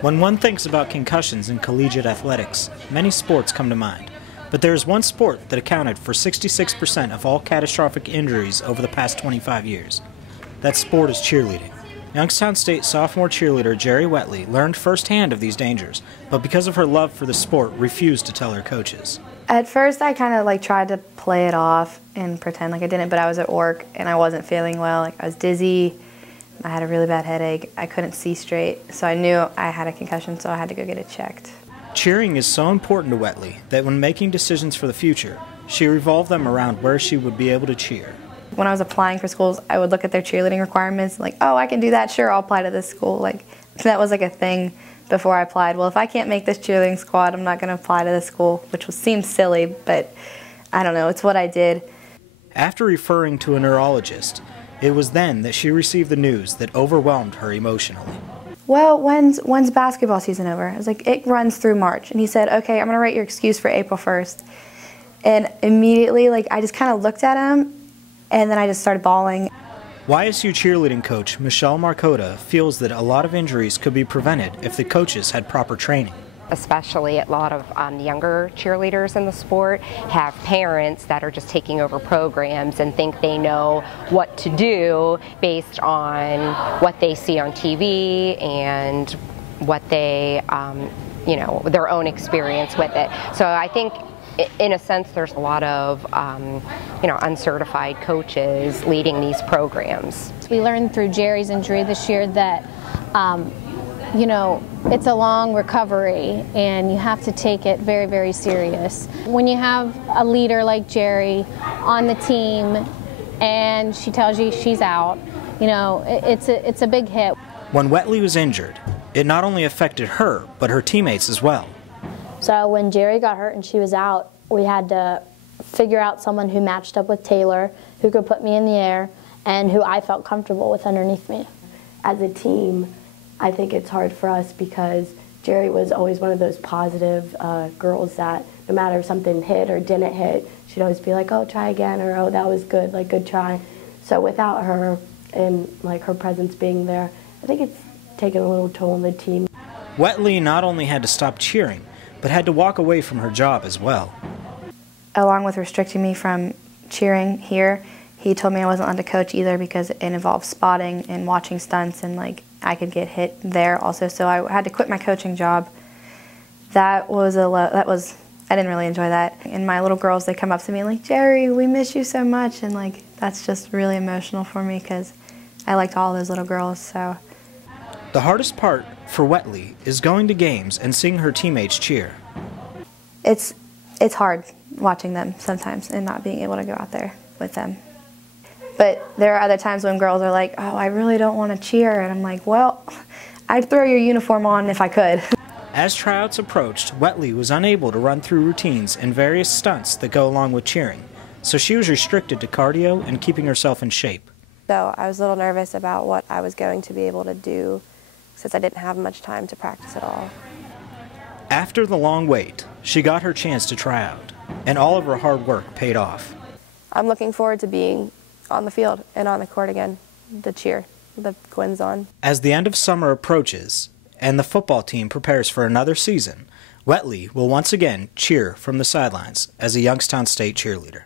When one thinks about concussions in collegiate athletics, many sports come to mind. But there is one sport that accounted for 66% of all catastrophic injuries over the past 25 years. That sport is cheerleading. Youngstown State sophomore cheerleader Jerry Wetley learned firsthand of these dangers, but because of her love for the sport, refused to tell her coaches. At first I kind of tried to play it off and pretend like I didn't, but I was at work and I wasn't feeling well. I was dizzy. I had a really bad headache. I couldn't see straight, so I knew I had a concussion, so I had to go get it checked. Cheering is so important to Wetley that when making decisions for the future, she revolved them around where she would be able to cheer. When I was applying for schools, I would look at their cheerleading requirements, oh, I can do that, sure, I'll apply to this school. That was a thing before I applied. Well, if I can't make this cheerleading squad, I'm not going to apply to this school, which seems silly, but I don't know, it's what I did. After referring to a neurologist, it was then that she received the news that overwhelmed her emotionally. Well, when's basketball season over? I was like, it runs through March. And he said, okay, I'm going to write your excuse for April 1st. And immediately, I just kind of looked at him, and then I just started bawling. YSU cheerleading coach Michelle Marcotta feels that a lot of injuries could be prevented if the coaches had proper training. Especially a lot of younger cheerleaders in the sport have parents that are just taking over programs and think they know what to do based on what they see on TV and what they, their own experience with it. So I think in a sense there's a lot of uncertified coaches leading these programs. We learned through Jerry's injury this year that it's a long recovery and you have to take it very, very serious. When you have a leader like Jerry on the team and she tells you she's out, it's a big hit. When Wetley was injured, it not only affected her, but her teammates as well. So when Jerry got hurt and she was out, we had to figure out someone who matched up with Taylor, who could put me in the air, and who I felt comfortable with underneath me. As a team, I think it's hard for us because Jerry was always one of those positive girls that no matter if something hit or didn't hit, she'd always be like, oh, try again, or oh, that was good, good try. So without her and her presence being there, I think it's taken a little toll on the team. Wetley not only had to stop cheering, but had to walk away from her job as well. Along with restricting me from cheering here, he told me I wasn't allowed to coach either because it involved spotting and watching stunts, and I could get hit there also. So I had to quit my coaching job. I didn't really enjoy that. And my little girls, they come up to me like, Jerry, we miss you so much, and that's just really emotional for me because I liked all those little girls. So the hardest part for Wetley is going to games and seeing her teammates cheer. It's hard watching them sometimes and not being able to go out there with them. But there are other times when girls are like, oh, I really don't want to cheer. And I'm like, well, I'd throw your uniform on if I could. As tryouts approached, Wetley was unable to run through routines and various stunts that go along with cheering. So she was restricted to cardio and keeping herself in shape. So I was a little nervous about what I was going to be able to do since I didn't have much time to practice at all. After the long wait, she got her chance to try out, and all of her hard work paid off. I'm looking forward to being on the field and on the court again, to cheer the Gwyn's on. As the end of summer approaches and the football team prepares for another season, Wetley will once again cheer from the sidelines as a Youngstown State cheerleader.